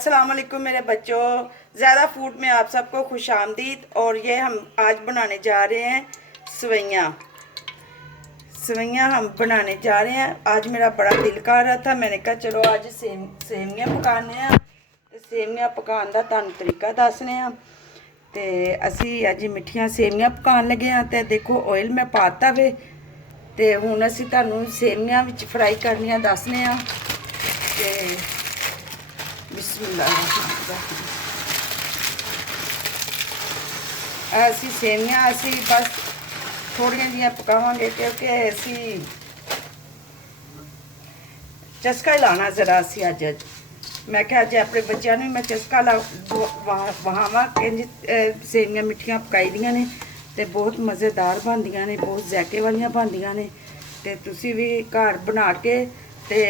अस्सलाम वालेकुम मेरे बच्चों, ज़्यादा फूड में आप सबको खुशामदीद। और ये हम आज बनाने जा रहे हैं सवैयाँ। हम बनाने जा रहे हैं। आज मेरा बड़ा दिल कर रहा था, मैंने कहा चलो आज सेवियाँ पकाने हैं। सेवियाँ पकाने का तुहानू तरीका दसने हैं। तो असी अज मिठियां सेवियाँ पकान लगे हैं। तो देखो ऑयल मैं पाता वे, तो हुण असी तुहानू सेवियाँ विच फ्राई करनियां दसने हैं। तो असी सेवियाँ असी बस थोड़िया जिहियां पकावांगे, क्योंकि असी चस्का ही लाना जरा। असी अज मैं क्या अज अपने बच्चों भी मैं चस्का वहावा कि सेवियाँ मिठियां पकाई दियां ने, तो बहुत मज़ेदार बनदियां ने, बहुत जैके वालियां बनदियां ने। तो तुसी भी घर बना के ते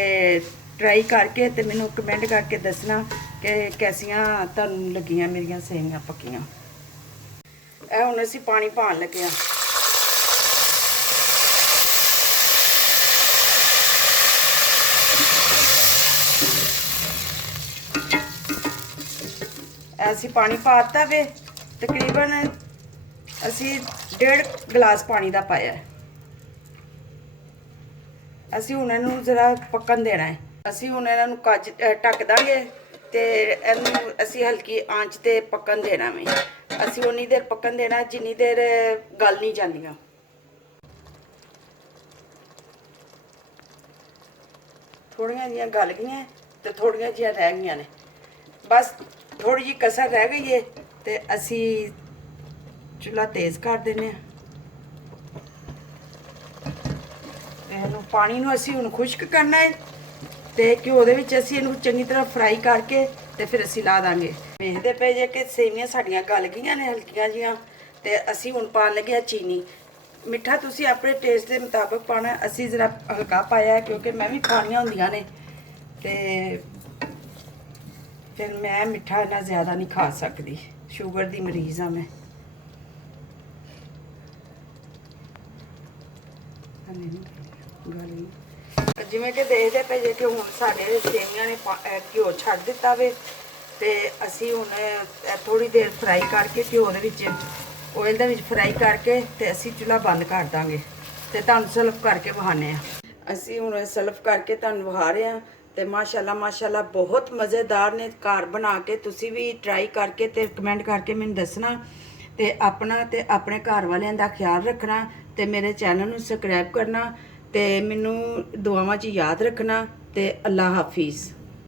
ट्राई करके तो मैनू कमेंट करके दसना कि कैसियां तुहानू लगियां मेरियां सेवियां पक्कियां। ए हुण असीं पानी पान लगे हां। असीं पानी पाता वे, तकरीबन असीं 1.5 गिलास पानी दा पाया है। असीं हुण इहनूं जरा पक्कन देना है। असीं हुण इहनां नूं ढक दांगे ते इहनूं असीं हल्की आंच ते पक्कन देना वे। असीं उन्नी देर पक्कन देना जिन्नी देर गल नहीं जांदियां। थोड़ियां जिहियां गल गईयां ते थोड़ियां जिहियां रह गईयां ने, बस थोड़ी जी कसर रह गई है। तो असीं चूल्हा तेज़ कर देने। पानी नूं असीं हुण खुश्क करना है, तो घ्यो दे विच असीं इहनूं चंगी तरह फ्राई करके तो फिर असीं ला दांगे। वेखदे पे जे कि सेवियां साडियां गल गईयां ने हल्कियां जिहियां। तो असीं हुण पान लगे आ चीनी। मिठा तुसीं अपने टेस्ट के मुताबिक पाना। असीं जरा हल्का पाया है, क्योंकि मैं भी खानियां हुंदियां ने, ते फिर मैं मिठा इन्ना ज़्यादा नहीं खा सकदी, शुगर दी मरीज़ हाँ मैं। जिमें कि देखते पे जे कि हुण साडे सेवियां ने घ्यो छड्ड दिता वे। ते असीं हुण थोड़ी देर फ्राई करके घ्यो दे विच ऑयल दे विच फ्राई करके ते असीं चूल्हा बंद कर दांगे। ते तुहानू सर्व करके विखाने आ। असीं हुण सर्व करके तुहानू विखा रहे हैं। तो माशाल्लाह बहुत मज़ेदार ने। घर बना के तुसीं भी ट्राई करके ते कमेंट करके मैनूं दसना। ते अपना ते अपने घर वालियां दा ख्याल रखना। ते मेरे चैनल नूं सबसक्राइब करना। ते मैनूं दुआवां 'च याद रखना। ते अल्लाह हाफिज़।